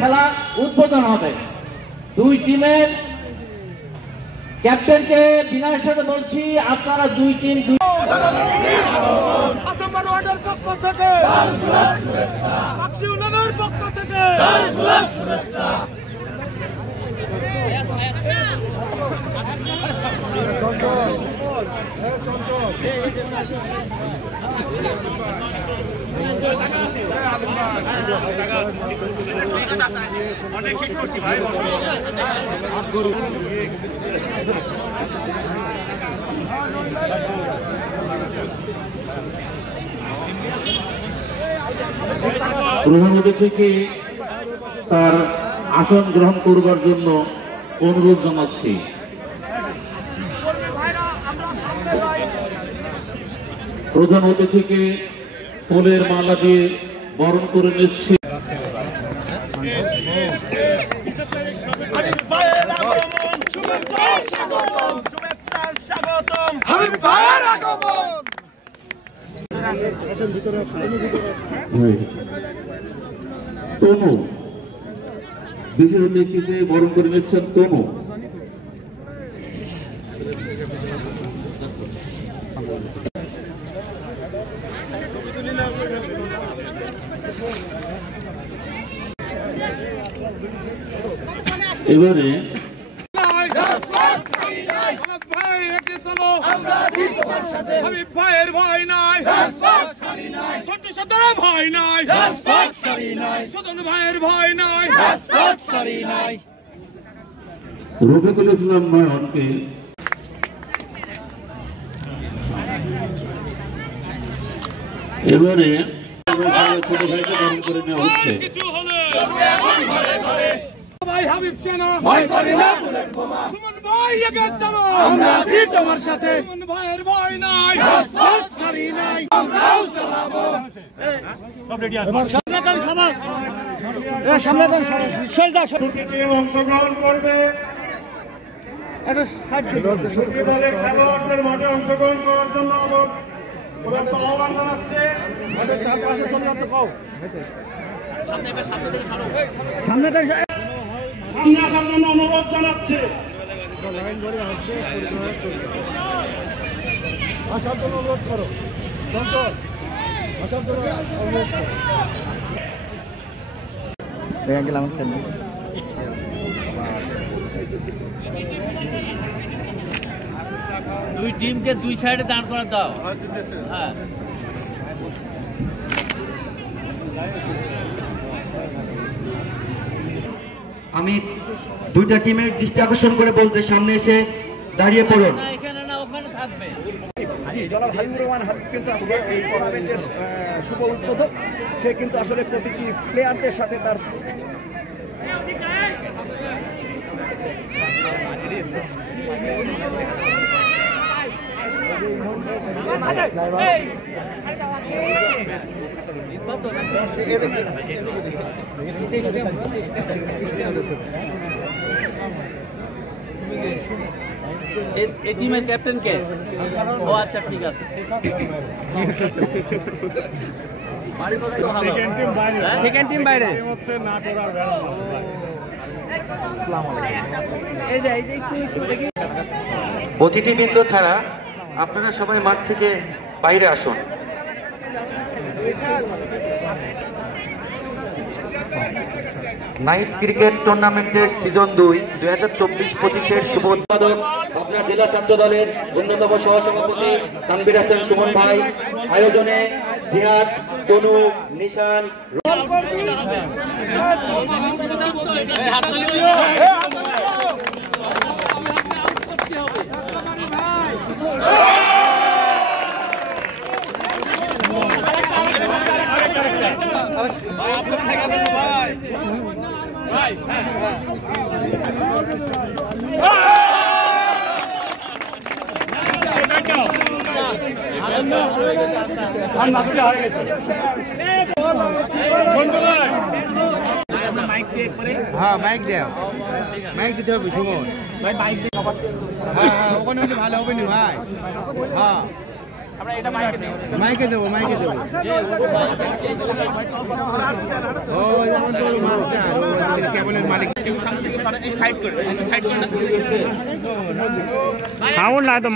খেলা উদ্বোধন হবে। দুই টিমের ক্যাপ্টেনকে বিনয়ের সাথে বলছি, আপনারা দুই টিম প্রধান অতিথিকে তার আসন গ্রহণ করবার জন্য অনুরোধ জানাচ্ছি। প্রধান অতিথিকে ফুলের মালা দিয়ে বরণ করে নিচ্ছি। তনু বিশেষ অতিথিকে বরণ করে নিচ্ছেন তনু। এবারে রফিকুল ইসলাম নয়নকে এবারে ছোট ভাইকে বরণ করে নেওয়া হচ্ছে। হাবিব সেনা ভয় করি না, সুমন ভাই এগিয়ে চলো, আমরা আছি তোমার সাথে, সুমন ভাইয়ের ভয় নাই, রাজপথ ছাড়ি নাই, আমরাও চালাবো। সব রেডি আছে, সামনে দেন সবাই, সামনে দেন সবাই, অংশগ্রহণ করবে। এটা সাইড দলের খেলোয়াড়দের মাঠে অংশগ্রহণ করার জন্য ওদেরকে আহ্বান জানাচ্ছে। চারপাশে চলে যাতে কও, সামনে দেন সামনে আসার জন্য অনুরোধ জানাচ্ছে। আসার জন্য অনুরোধ করো, আসার জন্য অনুরোধ করো। দুই টিমকে দুই সাইডে দাঁড় করা দাও। হ্যাঁ, আমি দুইটা টিমের দৃষ্টি আকর্ষণ করে বলতে, সামনে এসে দাঁড়িয়ে পড়ুন। এখানে না ওখানে থাকবে। জি, জনাব হাবিবুর রহমান হাবিব কিন্তু আজকে এই টুর্নামেন্টের শুভ উদ্বোধক। সে কিন্তু আসলে প্রতিটি প্লেয়ারদের সাথে তার এই টিমের ক্যাপ্টেন কে? ও আচ্ছা, ঠিক আছে। সেকেন্ড টিম বাইরে। অতিথিবৃন্দ ছাড়া আপনারা সবাই মাঠ থেকে বাইরে আসুন। নাইট ক্রিকেট টুর্নামেন্টের সিজন 2 2024-25 শুভ উদ্বোধক আপনার জেলা ছাত্র দলের অন্যতম সহসভাপতি তানভীর হাসান সুমন ভাই। আয়োজনে জিহাদ, তনু, নিশান, হ্যাঁ, মাইক দেও, মাইক দিতে হবে সুমন ভাই, মাইক দিয়ে। হ্যাঁ হ্যাঁ, ওখানে হলে ভালো হবে না ভাই। হ্যাঁ, আমরা এটা মাইকে দেব, মাইকে দেব, মাইকে দেব। ও যেমন তো মাস্টার কেবলের মালিক সামনে থেকে সাইড করে না সাউন্ড না তো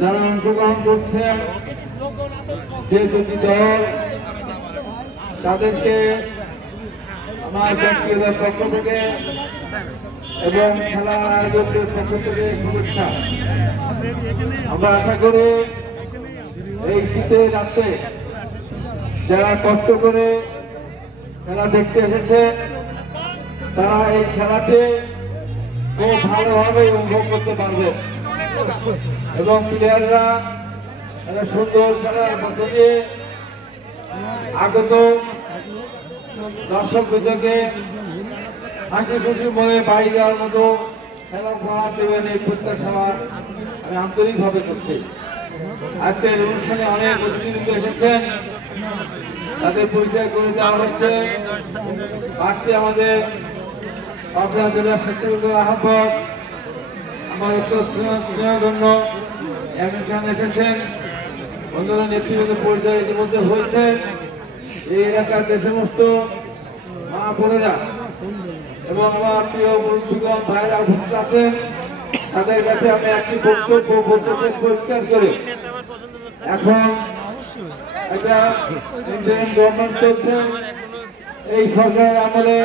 যারা অংশগ্রহণ করছে যে দুটি দল তাদেরকে আমার ব্যক্তিগত পক্ষ থেকে এবং খেলা আয়োজকদের পক্ষ থেকে শুভেচ্ছা। আমরা আশা করি এই শীতের রাতে যারা কষ্ট করে খেলা দেখতে এসেছে তারা এই খেলাতে খুব ভালোভাবে উপভোগ করতে পারবে এবং প্লেয়াররা একটা সুন্দর খেলার মধ্য দিয়ে আগত দর্শক বিজয়কে হাসি খুশি মনে বাড়ি যাওয়ার মতো খেলা উপহার দেবেন এই প্রত্যাশা আমি আন্তরিকভাবে করছি। আজকের অনুষ্ঠানে অনেক অতিথিবৃন্দ এসেছেন, তাদের পরিচয় করে দেওয়া হচ্ছে। আজকে আমাদের পাবনা জেলা স্বেচ্ছাসেবক আহ্বায়ক আমার স্নেহধন্য এমএন খান এসেছেন। অন্যান্য নেতৃবৃন্দ পরিচয় ইতিমধ্যে হয়েছে। এই এলাকার যে সমস্ত মা বোনেরা এবং আমার প্রিয় মুরব্বীগণ ভাইরা উপস্থিত আছেন তাদের কাছে আমি একটি বক্তব্য বলতে পরিষ্কার করে এখন একটা ইন্ডিয়ান গভর্নমেন্ট চলছে। এই সরকারের আমলে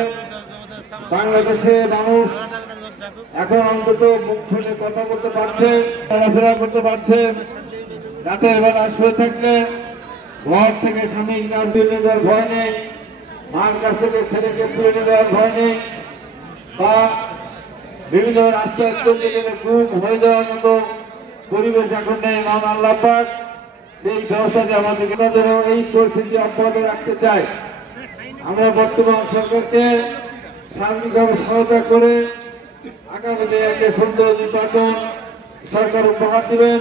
বাংলাদেশে মানুষ এখন অন্তত মুখ খুলে কথা বলতে পারছে, চলাফেরা করতে পারছে। রাতের বেলা শুয়ে থাকলে ঘর থেকে স্বামী তুলে নেওয়ার ভয় নেই, মার কাছ থেকে ছেলেকে তুলে নেওয়ার ভয় নেই, বা বিভিন্ন রাস্তায় চলতে গেলে গুম হয়ে যাওয়ার মতো পরিবেশ এখন নেই। মান আল্লাহ পাক এই ব্যবস্থাকে আমাদেরকে এই পরিস্থিতি অব্যাহত রাখতে চাই। আমরা বর্তমান সরকারকে সার্বিকভাবে সহায়তা করে আগামী দিনে একটা সুন্দর নির্বাচন সরকার উপহার দেবেন।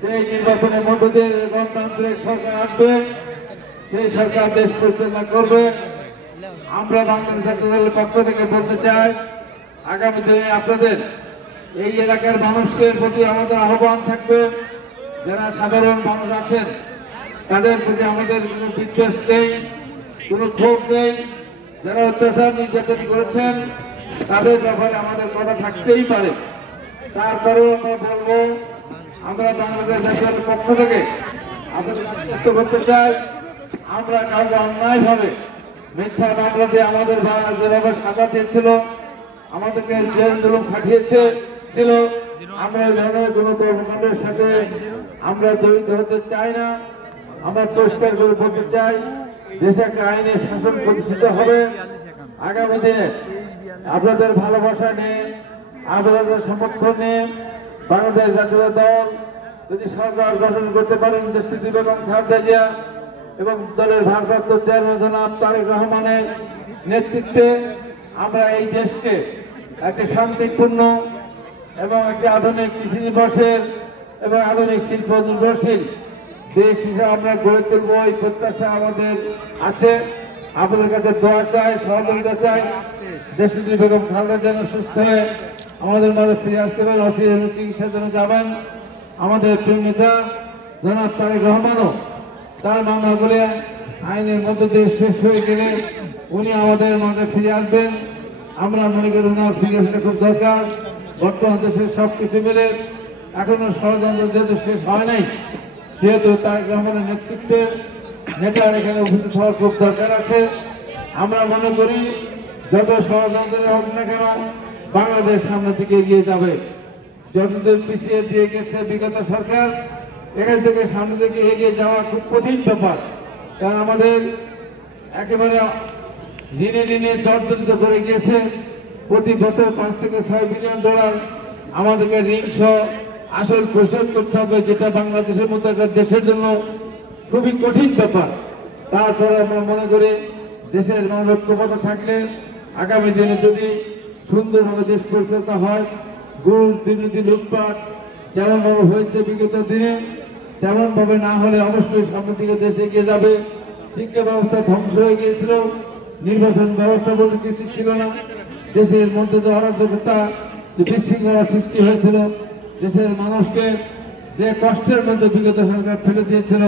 সেই নির্বাচনের মধ্য দিয়ে গণতান্ত্রিক সরকার আসবে, সেই সরকার দেশ পরিচালনা করবে। আমরা বাংলাদেশ জাতীয় দলের পক্ষ থেকে বলতে চাই, আগামী দিনে আপনাদের এই এলাকার মানুষদের প্রতি আমাদের আহ্বান থাকবে, যারা সাধারণ মানুষ আছেন তাদের প্রতি আমাদের কোনো বিদ্বেষ নেই, কোনো ক্ষোভ নেই। যারা অত্যাচার নির্যাতন করেছেন তাদের ব্যাপারে আমাদের কথা থাকতেই পারে। তারপরেও আমরা বলবো, আমরা বাংলাদেশ জাতীয় দলের পক্ষ থেকে আপনাদের আশ্বস্ত করতে চাই, আমরা কাউকে অন্যায়ভাবে মিথ্যা মামলা দিয়ে আমাদের যেভাবে সাজা দিয়েছিল, আমাদেরকে জেল জুলুম খাটিয়েছে ছিল, আমরা এই ধরনের কোনো কর্মকাণ্ডের সাথে আমরা জড়িত হতে চাই না। আমরা পরিষ্কার করে বলতে চাই, দেশে একটা আইনের শাসন প্রতিষ্ঠিত হবে। আগামী দিনে আপনাদের ভালোবাসা নিয়ে, আপনাদের সমর্থন নিয়ে বাংলাদেশ জাতীয় দল যদি সরকার গঠন করতে পারেন দেশটি বেগম খালেদা জিয়া এবং দলের ভারপ্রাপ্ত চেয়ারম্যান জনাব তারেক রহমানের নেতৃত্বে আমরা এই দেশকে একটি শান্তিপূর্ণ এবং একটি আধুনিক কৃষি নির্ভরশীল এবং আধুনিক শিল্প নির্ভরশীল দেশ হিসেবে আমরা গড়ে তুলব। এই প্রত্যাশা আমাদের আছে। আপনাদের কাছে দোয়া চাই, সহযোগিতা চাই। দেশটি বেগম খালেদা যেন সুস্থ হয়ে আমাদের মাঝে ফিরে আসতে পারেন, অসুবিধা চিকিৎসার জন্য যাবেন। আমাদের প্রিয় নেতা জনাব তারেক রহমানও তার মামলাগুলি আইনের মধ্য দিয়ে শেষ হয়ে গেলে উনি আমাদের মাঝে ফিরে আসবেন। আমরা মনে করি উনার ফিরে আসলে খুব দরকার। বর্তমান দেশের সবকিছু মিলে এখনো ষড়যন্ত্র যেহেতু শেষ হয় নাই, সেহেতু তারেক রহমানের নেতৃত্বে নেতার এখানে উপস্থিত হওয়ার খুব দরকার আছে। আমরা মনে করি যত ষড়যন্ত্র হোক না কেন বাংলাদেশ সামনের দিকে এগিয়ে যাবে। যতদূর পিছিয়ে দিয়ে গেছে বিগত সরকার, এখান থেকে সামনে দিকে এগিয়ে যাওয়া খুব কঠিন ব্যাপার। কারণ আমাদের একেবারে দিনে দিনে জর্জরিত করে গিয়েছে। প্রতি বছর 5 থেকে 6 বিলিয়ন ডলার আমাদেরকে ঋণ সহ আসল পরিশোধ করতে হবে, যেটা বাংলাদেশের মতো একটা দেশের জন্য খুবই কঠিন ব্যাপার। তারপরে আমরা মনে করি দেশের ঐক্যবদ্ধ থাকলে আগামী দিনে যদি সুন্দরভাবে দেশ পরিচালিত হয়, ঘুষ দুর্নীতি লুটপাট যেমনভাবে হয়েছে বিগত দিনে তেমনভাবে না হলে অবশ্যই সামনের দিকে দেশ এগিয়ে যাবে। শিক্ষা ব্যবস্থা ধ্বংস হয়ে গিয়েছিল, নির্বাচন ব্যবস্থা বলতে কিছু ছিল না, দেশের মধ্যে যে অরাজকতা, যে বিশৃঙ্খলা সৃষ্টি হয়েছিল, দেশের মানুষকে যে কষ্টের মধ্যে বিগত সরকার ফেলে দিয়েছিল,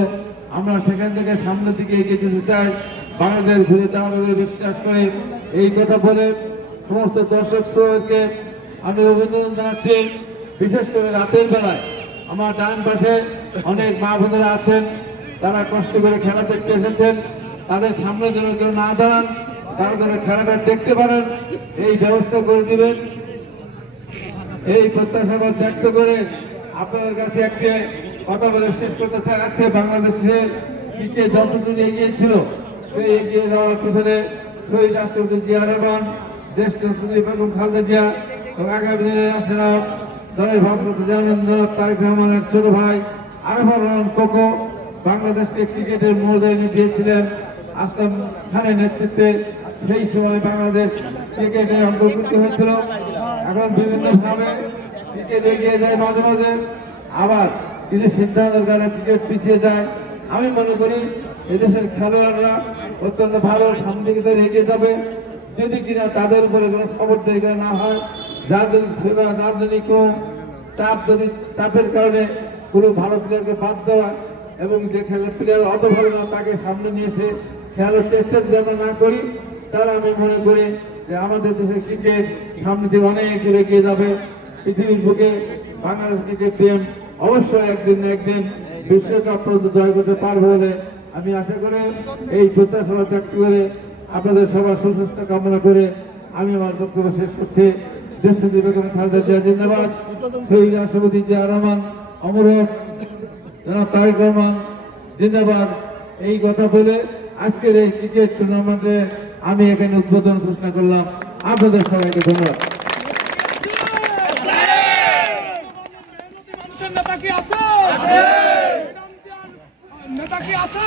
আমরা সেখান থেকে সামনের দিকে এগিয়ে যেতে চাই। বাংলাদেশ ঘুরে দাঁড়াবে বলে বিশ্বাস করে এই কথা বলে সমস্ত দর্শক শ্রোতাকে আমি অভিনন্দন জানাচ্ছি। বিশেষ করে রাতের বেলায় আমার ডান পাশে অনেক মা বোনেরা আছেন, তারা কষ্ট করে খেলা দেখতে এসেছেন, তাদের সামনে যেন কেউ না দাঁড়ান, তারা যেন খেলাটা দেখতে পারেন এই ব্যবস্থা করে দিবেন। এই প্রত্যাশা ব্যক্ত করে আপনাদের কাছে একটি কথা বলে শেষ করতে চাই। আজকে বাংলাদেশের ক্রিকেট যতদূর এগিয়েছিল সেই এগিয়ে যাওয়ার পিছনে শহীদ রাষ্ট্রপতি জিয়া রহমান, দেশ নেত্রী বেগম খালেদা জিয়া এবং আগামী দিনে রাষ্ট্রনায়ক দলের ভারপ্রাপ্ত চেয়ারম্যান তারেক রহমানের ছোট ভাই আরাফাত রহমান কোকো বাংলাদেশকে ক্রিকেটের মূল এনে দিয়েছিলেন আসলাম খানের নেতৃত্বে। সেই সময় বাংলাদেশ ক্রিকেটে অন্তর্ভুক্ত হয়েছিল। এখন বিভিন্নভাবে ক্রিকেট এগিয়ে যায়, মাঝে মাঝে আবার কিছু সিদ্ধান্তের কারণে ক্রিকেট পিছিয়ে যায়। আমি মনে করি এদেশের খেলোয়াড়রা অত্যন্ত ভালো সামনে দিকে এগিয়ে যাবে যদি কিনা তাদের উপরে কোনো খবরদারি করা না হয়। রাজনৈতিক চাপের কারণে কোনো ভালো প্লেয়ারকে বাদ দেওয়া এবং যে খেলার প্লেয়ার অত ভালো না তাকে সামনে নিয়ে এসে খেলার চেষ্টা যদি আমরা না করি তাহলে আমি মনে করি যে আমাদের দেশের ক্রিকেট সামনে দিয়ে অনেক দূর এগিয়ে যাবে। পৃথিবীর বুকে বাংলাদেশ ক্রিকেট টিম অবশ্যই একদিন না একদিন বিশ্বকাপ পর্যন্ত জয় করতে পারবে বলে আমি আশা করি। এই প্রত্যাশা ব্যক্ত করে আপনাদের সবার সুস্বাস্থ্য কামনা করে আমি আমার বক্তব্য শেষ করছি। দেশনেত্রী বেগম খালেদা জিয়া জিন্দাবাদ, শহীদ রাষ্ট্রপতি জিয়া রহমান অমর হোক, জনাব তারেক রহমান জিন্দাবাদ। এই কথা বলে আজকের এই ক্রিকেট টুর্নামেন্টে আমি এখানে উদ্বোধন ঘোষণা করলাম। আপনাদের সবাইকে ধন্যবাদ। নেতা কি আছে?